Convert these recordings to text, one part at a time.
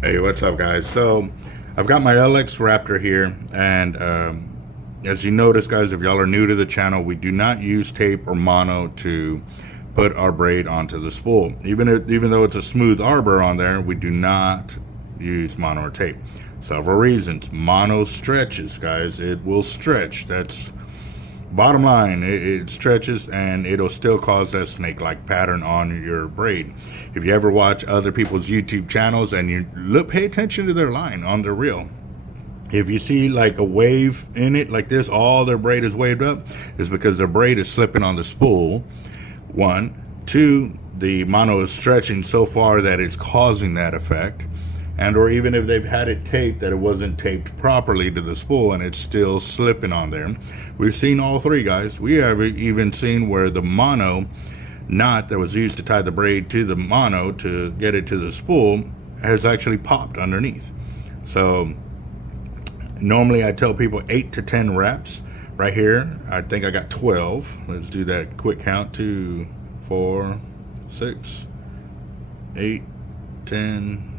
Hey, what's up, guys? So I've got my LX Raptor here, and as you notice, guys, if y'all are new to the channel, we do not use tape or mono to put our braid onto the spool. Even though it's a smooth arbor on there, we do not use mono or tape. Several reasons. Mono stretches, guys. It will stretch. That's bottom line. It stretches and it'll still cause that snake-like pattern on your braid. If you ever watch other people's YouTube channels and you pay attention to their line on their reel, if you see like a wave in it like this, all their braid is waved up, is because their braid is slipping on the spool. One. Two, the mono is stretching so far that it's causing that effect. And or even if they've had it taped, that it wasn't taped properly to the spool and it's still slipping on there. We've seen all three, guys. We have even seen where the mono knot that was used to tie the braid to the mono to get it to the spool has actually popped underneath. So normally I tell people 8 to 10 reps. Right here, I think I got 12. Let's do that quick count. 2, 4, 6, 8, 10,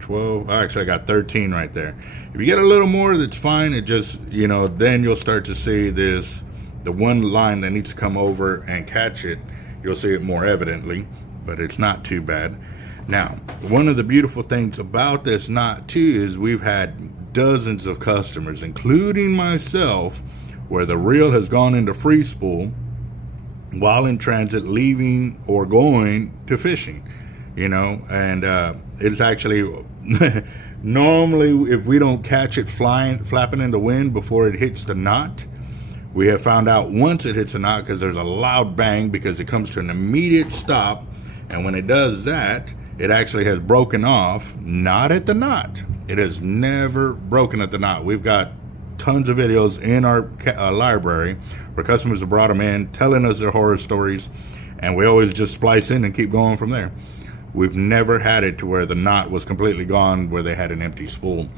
12. Actually, I got 13 right there. If you get a little more, that's fine. It just, then you'll start to see this, the one line that needs to come over and catch it. You'll see it more evidently, but it's not too bad. Now, one of the beautiful things about this knot too is we've had dozens of customers, including myself, where the reel has gone into free spool while in transit, leaving or going to fishing, and it's actually normally if we don't catch it flapping in the wind before it hits the knot, we have found out once it hits the knot, because there's a loud bang, because it comes to an immediate stop, and when it does that, it actually has broken off, not at the knot. It has never broken at the knot. We've got tons of videos in our library where customers have brought them in telling us their horror stories, and we always just splice in and keep going from there. We've never had it to where the knot was completely gone, where they had an empty spool.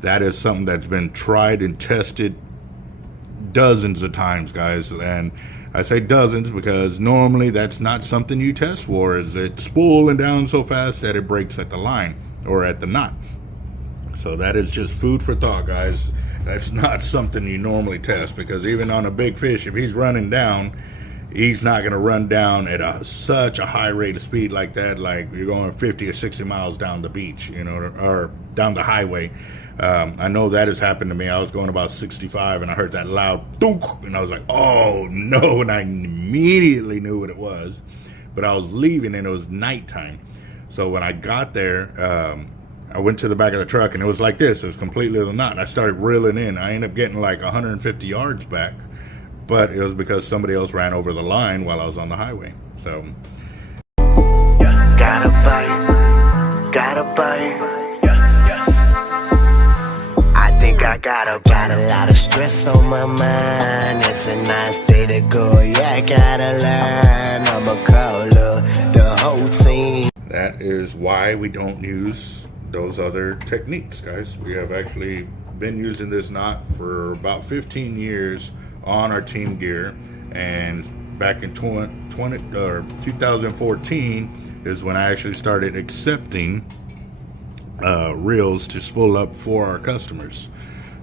That is something that's been tried and tested dozens of times, guys. And I say dozens because normally that's not something you test for, is it spooling down so fast that it breaks at the line or at the knot. So that is just food for thought, guys. That's not something you normally test, because even on a big fish, if he's running down, he's not going to run down at such a high rate of speed like that, like you're going 50 or 60 miles down the beach, or down the highway. I know that has happened to me. I was going about 65 and I heard that loud dunk, and I was like, oh no, and I immediately knew what it was. But I was leaving and it was nighttime. So when I got there, I went to the back of the truck and it was like this. It was completely the knot, and I started reeling in. I ended up getting like 150 yards back. But it was because somebody else ran over the line while I was on the highway. So gotta bite. I think I got a lot of stress on my mind. It's a nice day to go. Yeah, I got a line. I'ma call the whole team. that is why we don't use those other techniques, guys. We have actually been using this knot for about 15 years on our team gear, and back in 2014 is when I actually started accepting reels to spool up for our customers.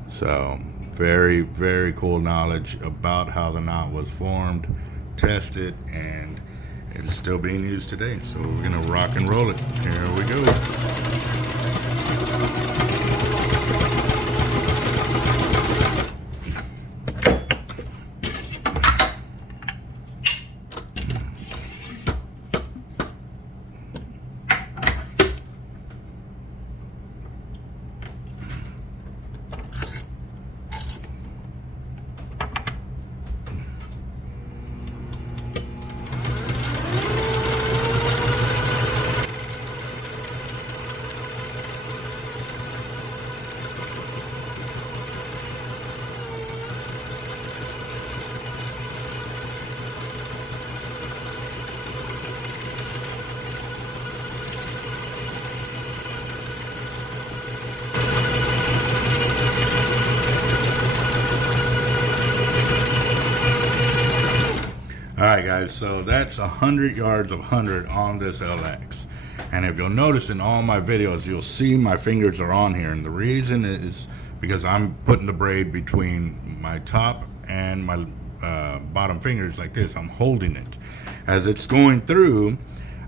So very, very cool knowledge about how the knot was formed, tested, and it is still being used today. So we're gonna rock and roll it. Here we go. All right, guys, so that's 100 yards of 100 on this LX. And if you'll notice in all my videos, you'll see my fingers are on here. And the reason is because I'm putting the braid between my top and my bottom fingers like this. I'm holding it. As it's going through,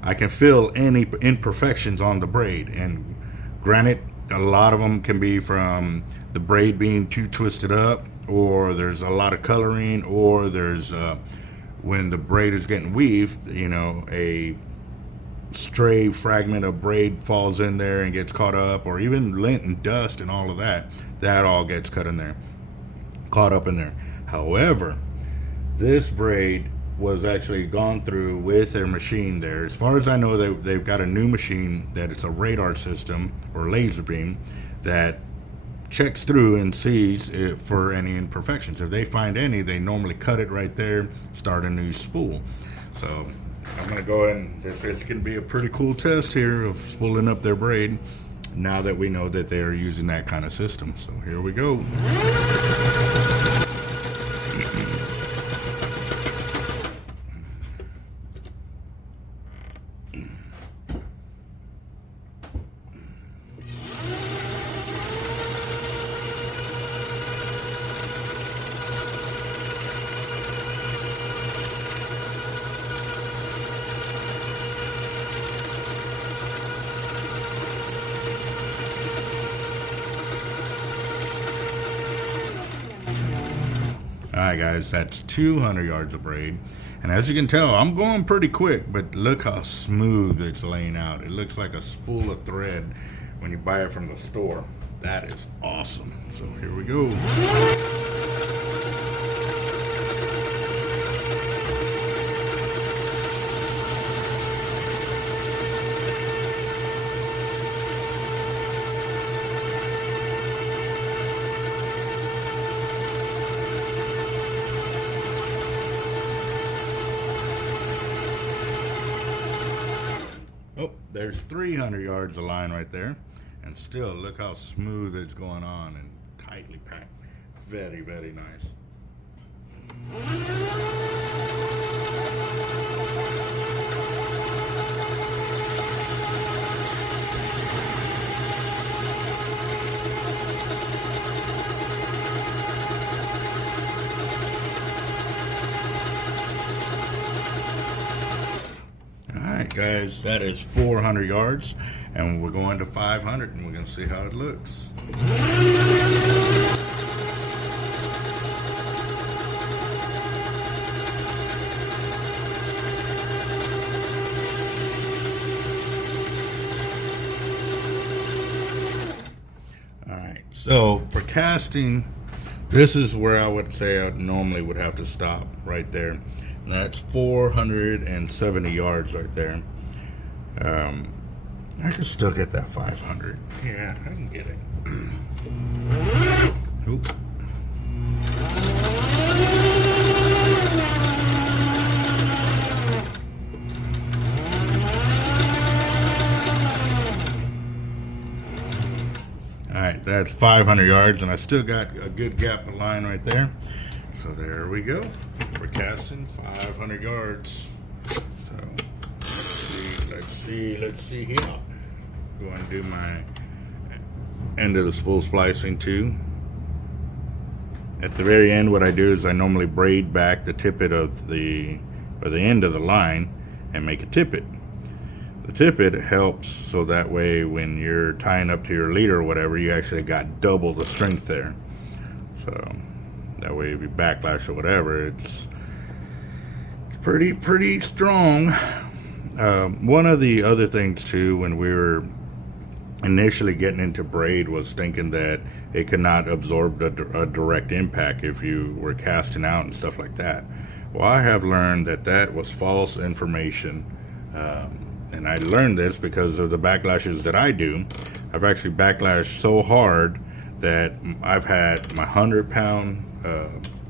I can feel any imperfections on the braid. And granted, a lot of them can be from the braid being too twisted up, or there's a lot of coloring, or there's when the braid is getting weaved, you know, a stray fragment of braid falls in there and gets caught up, or even lint and dust and all of that all gets caught up in there. However, this braid was actually gone through with their machine there. As far as I know, they've got a new machine that it's a radar system or laser beam that checks through and sees it for any imperfections. If they find any, they normally cut it right there, start a new spool. So I'm gonna go ahead and this can be a pretty cool test here of spooling up their braid now that we know that they are using that kind of system. So here we go. Alright guys, that's 200 yards of braid, and as you can tell, I'm going pretty quick, but look how smooth it's laying out. It looks like a spool of thread when you buy it from the store. That is awesome. So here we go. Oh, there's 300 yards of line right there. And still, look how smooth it's going on and tightly packed. Very, very nice. Alright guys, that is 400 yards, and we're going to 500, and we're going to see how it looks. Alright, so for casting, this is where I would say I normally would have to stop right there. That's 470 yards right there. I can still get that 500. Yeah, I can get it. Oop. Alright, that's 500 yards, and I still got a good gap of line right there. So there we go. For casting 500 yards. So let's see here. Go and do my end of the spool splicing too. At the very end, what I do is I normally braid back the tippet of the end of the line and make a tippet. The tippet helps so that way when you're tying up to your leader or whatever, you actually got double the strength there. So that way if you backlash or whatever, it's pretty strong. One of the other things too, when we were initially getting into braid, was thinking that it could not absorb a direct impact if you were casting out and stuff like that. Well, I have learned that was false information, and I learned this because of the backlashes that I do. I've actually backlashed so hard that I've had my 100-pound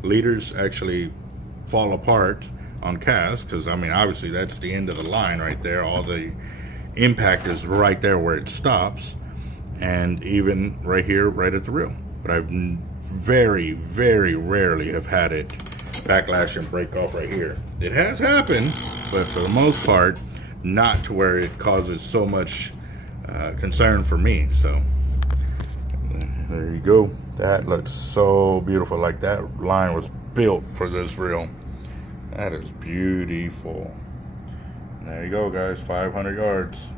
leaders actually fall apart on cast, because I mean obviously that's the end of the line right there. All the impact is right there where it stops, and even right here right at the reel. But I've very rarely have had it backlash and break off right here. It has happened, but for the most part not to where it causes so much concern for me. So there you go. That looks so beautiful. Like that line was built for this reel. That is beautiful. And there you go, guys. 500 yards.